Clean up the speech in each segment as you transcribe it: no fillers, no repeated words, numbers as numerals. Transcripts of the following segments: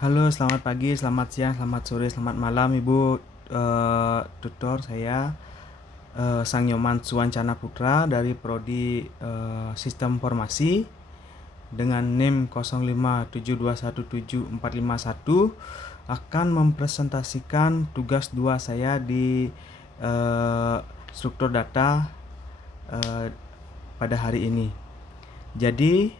Halo, selamat pagi, selamat siang, selamat sore, selamat malam, Ibu tutor saya Sang Nyoman Suwancana Putra dari Prodi Sistem Informasi dengan NIM 0572174451 akan mempresentasikan tugas 2 saya di struktur data pada hari ini. Jadi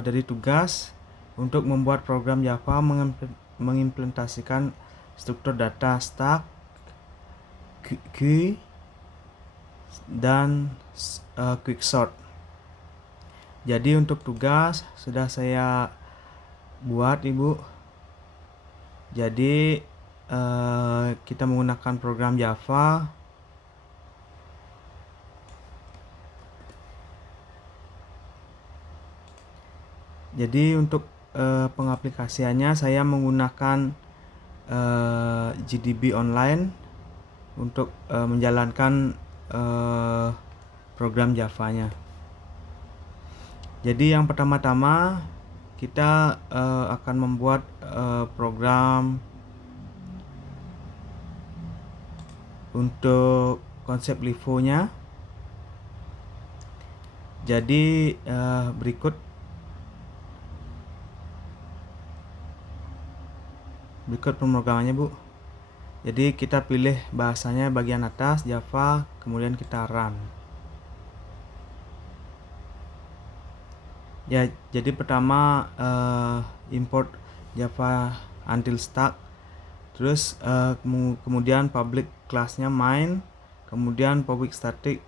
dari tugas untuk membuat program Java mengimplementasikan struktur data stack, queue, dan quicksort. Jadi untuk tugas sudah saya buat, Ibu. Jadi kita menggunakan program Java. Jadi untuk pengaplikasiannya saya menggunakan GDB online untuk menjalankan program Java-nya. Jadi yang pertama-tama kita akan membuat program untuk konsep LIFO-nya. Jadi berikut pemrogramannya, Bu. Jadi kita pilih bahasanya bagian atas Java, kemudian kita run. Ya, jadi pertama import Java until stack, terus kemudian public classnya main, kemudian public static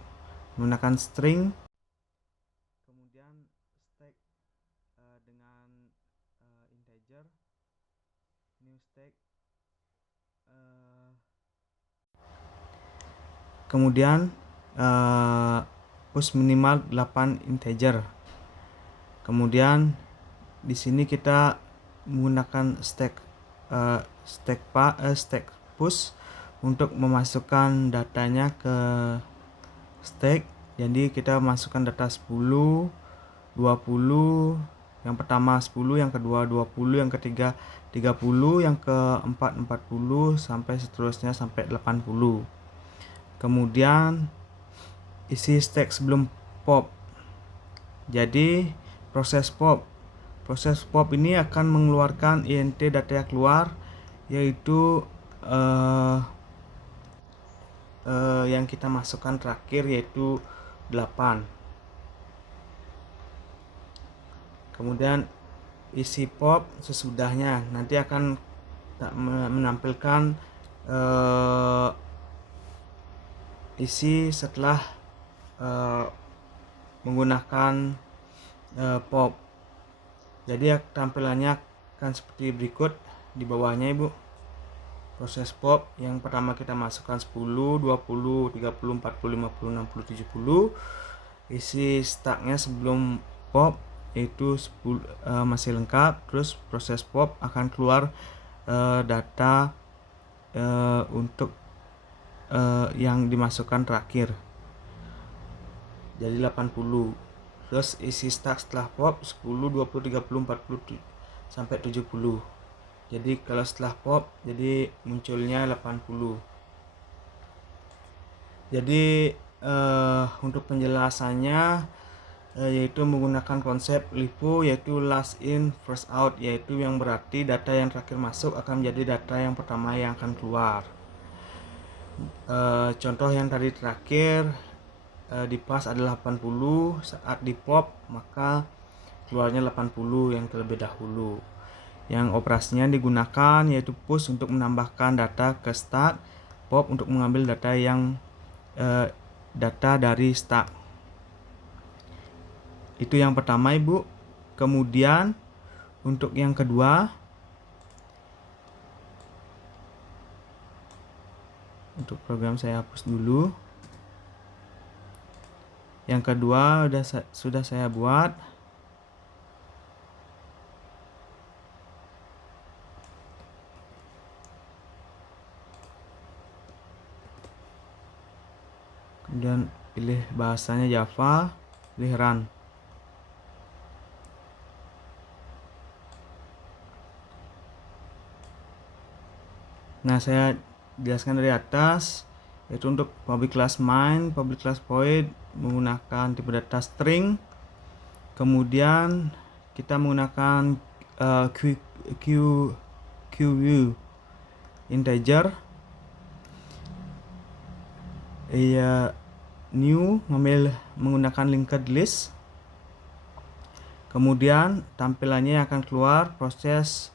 menggunakan string, kemudian stack dengan integer, new stack, kemudian push minimal 8 integer. Kemudian di sini kita menggunakan stack push untuk memasukkan datanya ke stack. Jadi kita masukkan data 10, 20, yang pertama 10, yang kedua 20, yang ketiga 30, yang keempat 40 sampai seterusnya sampai 80. Kemudian isi stack sebelum pop. Jadi proses pop ini akan mengeluarkan int data yang keluar, yaitu yang kita masukkan terakhir yaitu 8. Kemudian isi pop sesudahnya nanti akan menampilkan isi setelah menggunakan pop. Jadi tampilannya akan seperti berikut di bawahnya, Ibu. Proses pop yang pertama kita masukkan 10, 20, 30, 40, 50, 60, 70. Isi stacknya sebelum pop yaitu 10, masih lengkap. Terus proses pop akan keluar data untuk yang dimasukkan terakhir. Jadi 80. Terus isi stack setelah pop 10, 20, 30, 40 sampai 70. Jadi kalau setelah pop jadi munculnya 80. Jadi untuk penjelasannya yaitu menggunakan konsep LIFO, yaitu last in first out, yaitu yang berarti data yang terakhir masuk akan menjadi data yang pertama yang akan keluar. Contoh yang tadi terakhir di pass adalah 80, saat di pop maka keluarnya 80 yang terlebih dahulu. Yang operasinya digunakan yaitu push untuk menambahkan data ke stack, pop untuk mengambil data yang data dari stack. Itu yang pertama, Ibu. Kemudian untuk yang kedua, untuk program saya hapus dulu. Yang kedua sudah saya buat. Kemudian pilih bahasanya Java, pilih run. Nah, saya jelaskan dari atas, yaitu untuk public class main, public class void menggunakan tipe data string. Kemudian kita menggunakan QU integer, new menggunakan linked list. Kemudian tampilannya akan keluar proses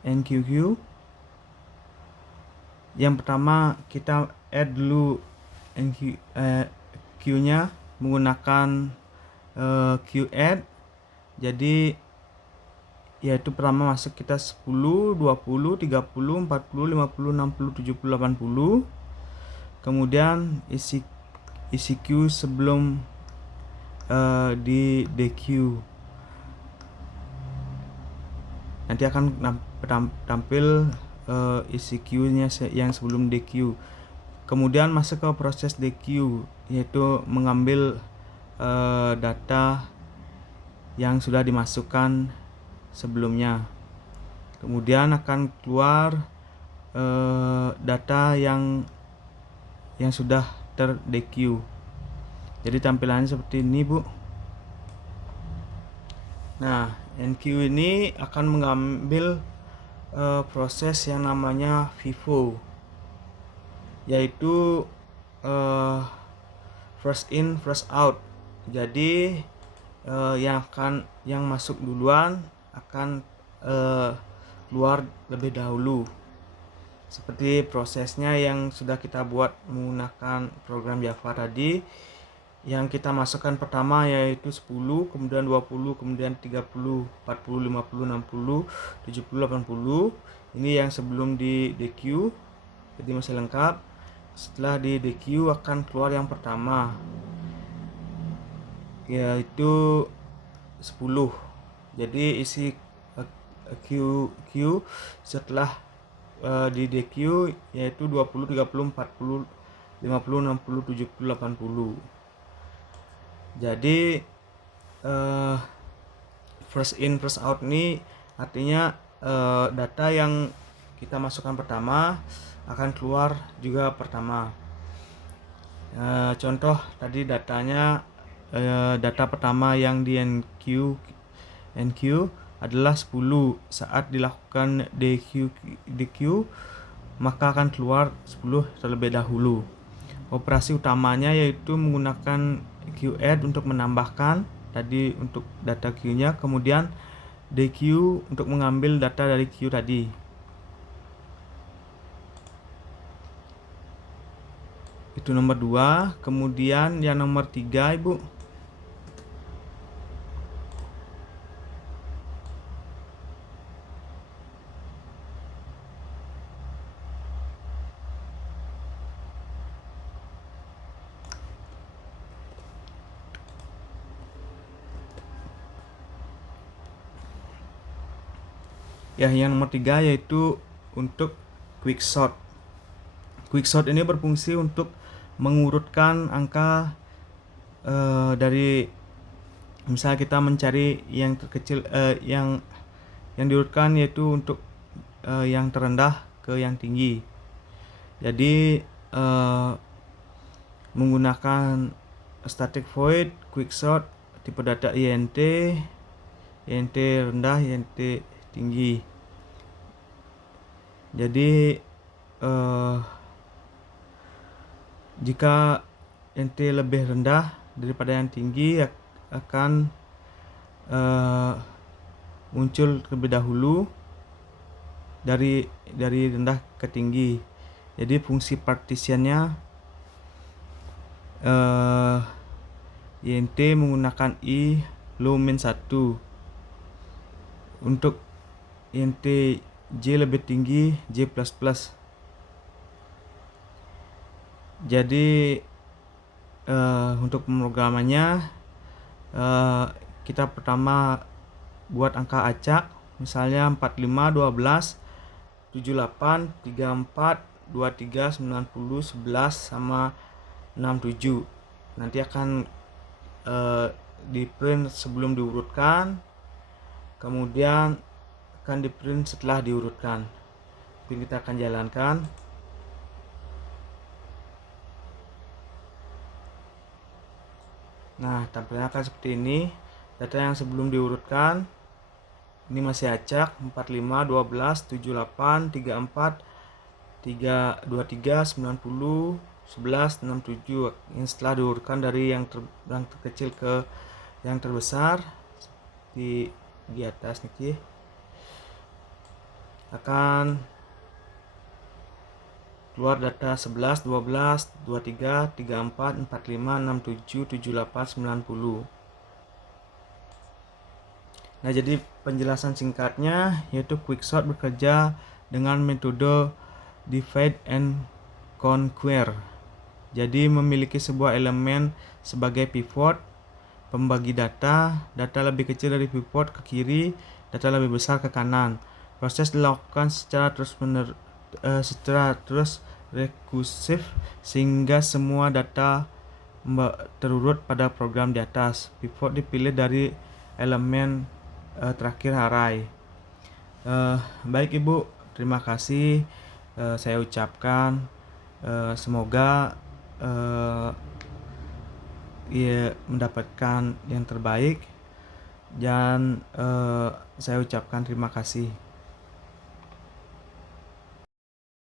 NQQ. Yang pertama kita add dulu Q-nya menggunakan QAdd. Jadi yaitu pertama masuk kita 10, 20, 30, 40, 50, 60, 70, 80. Kemudian isi Q sebelum di DQ. Nanti akan tampil isi Q-nya yang sebelum DQ. Kemudian masuk ke proses DQ, yaitu mengambil data yang sudah dimasukkan sebelumnya. Kemudian akan keluar data yang sudah ter-DQ. Jadi tampilannya seperti ini, Bu. Nah, NQ ini akan mengambil proses yang namanya FIFO, yaitu first in first out. Jadi yang masuk duluan akan keluar lebih dahulu. Seperti prosesnya yang sudah kita buat menggunakan program Java tadi, yang kita masukkan pertama yaitu 10, kemudian 20, kemudian 30, 40, 50, 60, 70, 80. Ini yang sebelum di DQ, jadi masih lengkap. Setelah di DQ akan keluar yang pertama, yaitu 10. Jadi isi Q setelah di DQ yaitu 20, 30, 40, 50, 60, 70, 80. Jadi first in first out ini artinya data yang kita masukkan pertama akan keluar juga pertama. Contoh tadi datanya, data pertama yang di NQ adalah 10. Saat dilakukan DQ maka akan keluar 10 terlebih dahulu. Operasi utamanya yaitu menggunakan QAdd untuk menambahkan tadi untuk data Q-nya, kemudian DQ untuk mengambil data dari Q tadi. Itu nomor 2. Kemudian yang nomor 3, Ibu. Ya, yang nomor 3 yaitu untuk quicksort. Quicksort ini berfungsi untuk mengurutkan angka dari misal kita mencari yang terkecil, yang diurutkan yaitu untuk yang terendah ke yang tinggi. Jadi menggunakan static void quicksort tipe data INT rendah, INT tinggi. Jadi jika NT lebih rendah daripada yang tinggi akan muncul terlebih dahulu dari rendah ke tinggi. Jadi fungsi partitionnya INT menggunakan I low min 1. Untuk INT J lebih tinggi, J++. Jadi untuk pemrogramannya kita pertama buat angka acak, misalnya 45, 12, 78, 34, 23, 90, 11 sama 67. Nanti akan di print sebelum diurutkan, kemudian akan di print setelah diurutkan. Pin kita akan jalankan. Nah, tampilannya akan seperti ini. Data yang sebelum diurutkan ini masih acak 45, 12, 78, 34, 323, 90, 11, 67. Ini setelah diurutkan dari yang terkecil ke yang terbesar di atas nih, akan keluar data 11, 12, 23, 34, 45, 67, 78, 90. Nah, jadi penjelasan singkatnya yaitu Quicksort bekerja dengan metode divide and conquer. Jadi memiliki sebuah elemen sebagai pivot, pembagi data lebih kecil dari pivot ke kiri, data lebih besar ke kanan. Proses dilakukan secara terus rekursif sehingga semua data terurut pada program di atas. Pivot dipilih dari elemen terakhir array. Baik Ibu, terima kasih. Saya ucapkan semoga ia mendapatkan yang terbaik, dan saya ucapkan terima kasih.